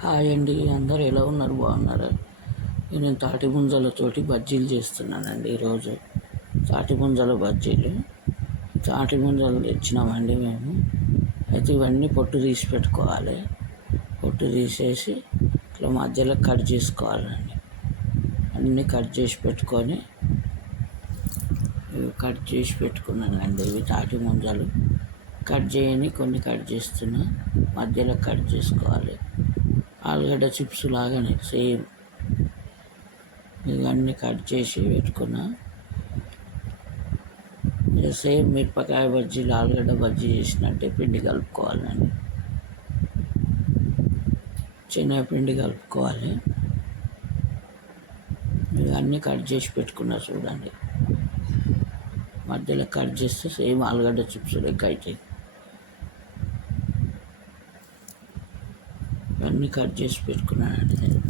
Hi అండి, అందరు ఎలా ఉన్నారు? బాగున్నారా? నేను తాటి ముంజలతోటి బజ్జీలు చేస్తున్నానండి ఈరోజు. తాటి ముంజల బజ్జీలు. తాటి ముంజలు తెచ్చినామండి మేము. అయితే ఇవన్నీ పొట్టు తీసి పెట్టుకోవాలి. పొట్టు తీసేసి ఇట్లా మధ్యలో కట్ చేసుకోవాలండి. అన్నీ కట్ చేసి పెట్టుకొని కట్ చేసి పెట్టుకున్నానండి. ఇవి తాటి ముంజలు. కట్ చేయని కొన్ని కట్ చేస్తున్నా, మధ్యలో కట్ చేసుకోవాలి. ఆలుగడ్డ చిప్స్ లాగానే సేమ్ ఇవన్నీ కట్ చేసి పెట్టుకున్నా. సేమ్ మిరపకాయ బజ్జీలు, ఆలుగడ్డ బజ్జీ చేసినట్టే పిండి కలుపుకోవాలండి. శనగపిండి కలుపుకోవాలి. ఇవన్నీ కట్ చేసి పెట్టుకున్నా చూడండి. మధ్యలో కట్ చేస్తే సేమ్ ఆలుగడ్డ చిప్స్ లెక్క అవుతాయి. ఇవన్నీ కట్ చేసి పెట్టుకున్నానండి నేను.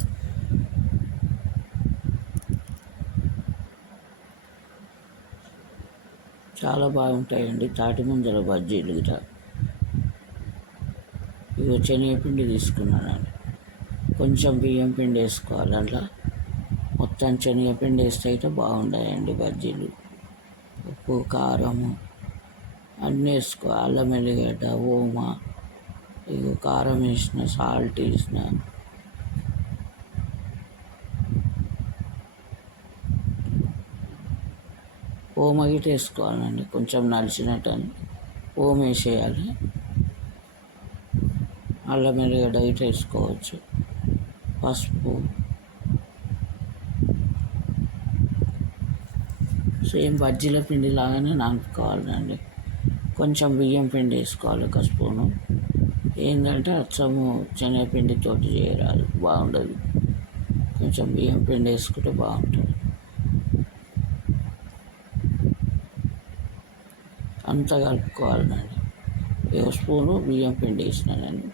చాలా బాగుంటాయండి తాటి ముంజల బజ్జీలు గిట్లా. ఇవి శనగపిండి తీసుకున్నానండి. కొంచెం బియ్యం పిండి వేసుకోవాలి. అట్లా మొత్తం శనగపిండి వేస్తే అయితే బాగుంటాయండి బజ్జీలు. ఉప్పు, కారము అన్నీ వేసుకో. అల్లం ఎల్లిగడ్డ, ఓమా, ఇగో కారం వేసిన, సాల్ట్ వేసిన, ఓమ గిట్ట వేసుకోవాలండి. కొంచెం నలిచినట్టు అని ఓమ వేసేయాలి. అల్లం ఎల్లిగడ్డ గిట్ట వేసుకోవచ్చు. పసుపు, సేమ్ బజ్జీల పిండి లాగానే నానుకోవాలండి. కొంచెం బియ్యం పిండి వేసుకోవాలి, ఒక స్పూను. ఏంటంటే అచ్చము శనగపిండితో చేయరాదు, బాగుండదు. కొంచెం బియ్యం పిండి వేసుకుంటే బాగుంటుంది. అంతా కలుపుకోవాలండి. ఒక స్పూను బియ్యం పిండి వేసినానండి.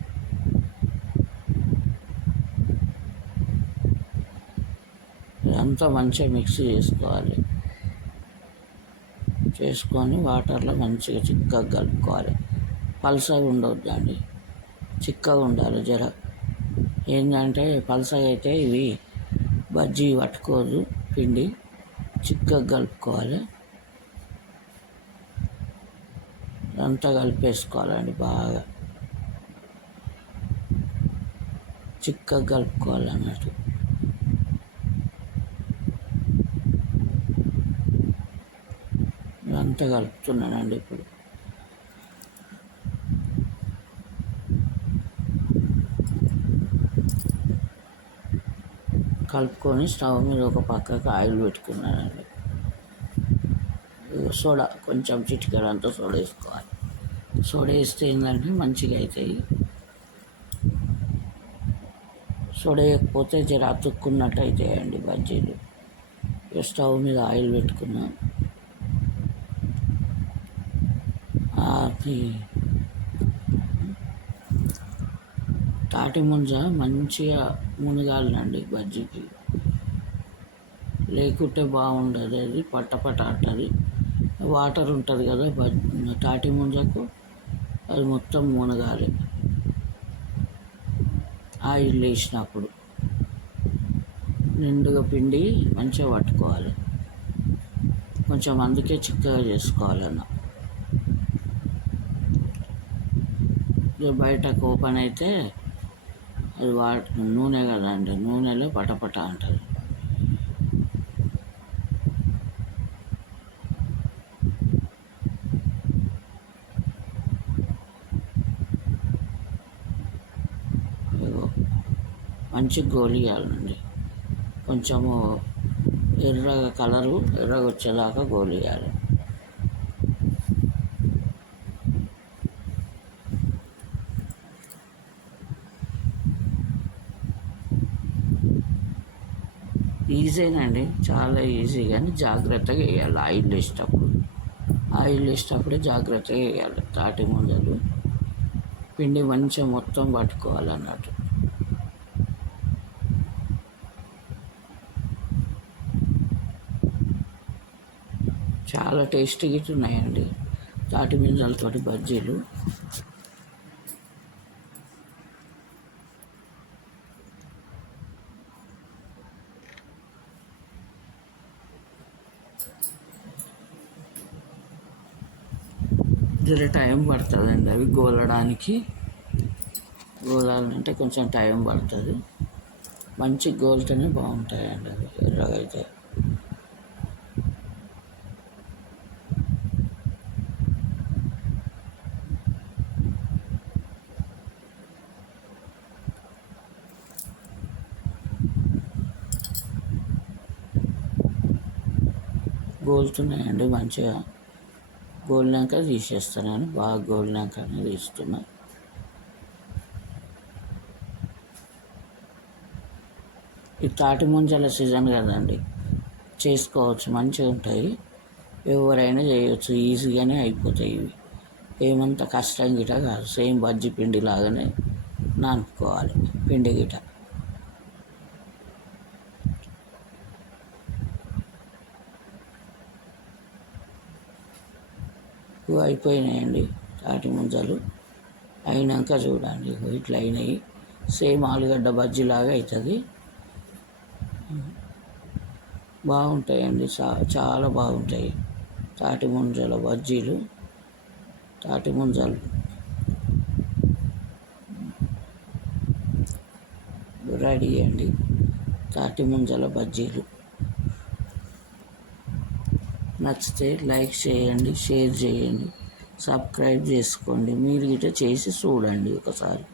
ఇదంతా మంచిగా మిక్స్ చేసుకోవాలి. చేసుకొని వాటర్లో మంచిగా చిక్కగా కలుపుకోవాలి. పల్సగా ఉండొద్దండి, చిక్కగా ఉండాలి జర. ఏంటంటే పల్సగా అయితే ఇవి బజ్జీ పట్టుకోదు పిండి. చిక్కగా కలుపుకోవాలి. అంతా కలిపేసుకోవాలండి. బాగా చిక్కగా కలుపుకోవాలి అన్నట్టు. అంతా కలుపుతున్నానండి ఇప్పుడు. కలుపుకొని స్టవ్ మీద ఒక పక్కకు ఆయిల్ పెట్టుకున్నానండి. సోడా, కొంచెం చిటికెడంతా సోడా వేసుకోవాలి. సోడా వేస్తే ఏంటంటే మంచిగా అవుతాయి. సోడా వేయకపోతే జర అతుక్కున్నట్టు అవుతాయండి బజ్జీలు. స్టవ్ మీద ఆయిల్ పెట్టుకున్నా. అది తాటి ముంజ మంచిగా మునగాలండి బజ్జీకి, లేకుంటే బాగుండదు. అది పట్టపట్ట అంటుంది. వాటర్ ఉంటుంది కదా తాటి ముంజకు, అది మొత్తం మునగాలి ఆయిల్ వేసినప్పుడు. నిండుగా పిండి మంచిగా పట్టుకోవాలి. కొంచెం అందుకే చిక్కగా చేసుకోవాలన్న. బయటకు ఓపెన్ అయితే అది నూనె కదండి, నూనెలో పటపట అంటుంది. మంచిగా గోలియాలండి. కొంచెము ఎర్రగా కలరు ఎర్రగా వచ్చేదాకా గోలియాలి. ఈజీనండి, చాలా ఈజీ. కానీ జాగ్రత్తగా వేయాలి. ఆయిల్ వేసేటప్పుడే జాగ్రత్తగా వేయాలి. తాటి ముంజలు పిండి మంచిగా మొత్తం పట్టుకోవాలన్నట్టు. చాలా టేస్టీగా ఉన్నాయండి తాటి ముంజలతోటి బజ్జీలు. జర టైం పడుతుందండి అవి గోలడానికి. గోలాలంటే కొంచెం టైం పడుతుంది. మంచి గోల్తోనే బాగుంటాయండి అవి ఎర్రగా అయితే. గోలుతున్నాయండి మంచిగా. గోలినాక తీసేస్తున్నాను, బాగా గోలినాకనే తీస్తున్నా. ఈ తాటి ముంజల సీజన్ కదండి, చేసుకోవచ్చు, మంచిగా ఉంటాయి. ఎవరైనా చేయవచ్చు, ఈజీగానే అయిపోతాయి ఇవి. ఏమంత కష్టం గిట కాదు. సేమ్ బజ్జి పిండి లాగానే నానుకోవాలి పిండి గిట. ఇవి అయిపోయినాయండి తాటి ముంజలు. అయినాక చూడండి ఇట్లా అయినాయి. సేమ్ ఆలుగడ్డ బజ్జీలాగా అవుతుంది. బాగుంటాయండి, చాలా బాగుంటాయి తాటి ముంజల బజ్జీలు. తాటి ముంజలు రెడీ అండి, తాటి ముంజల బజ్జీలు. నచ్చితే లైక్ చేయండి, షేర్ చేయండి, సబ్స్క్రైబ్ చేసుకోండి. మీరు గిట్ట చేసి చూడండి ఒకసారి.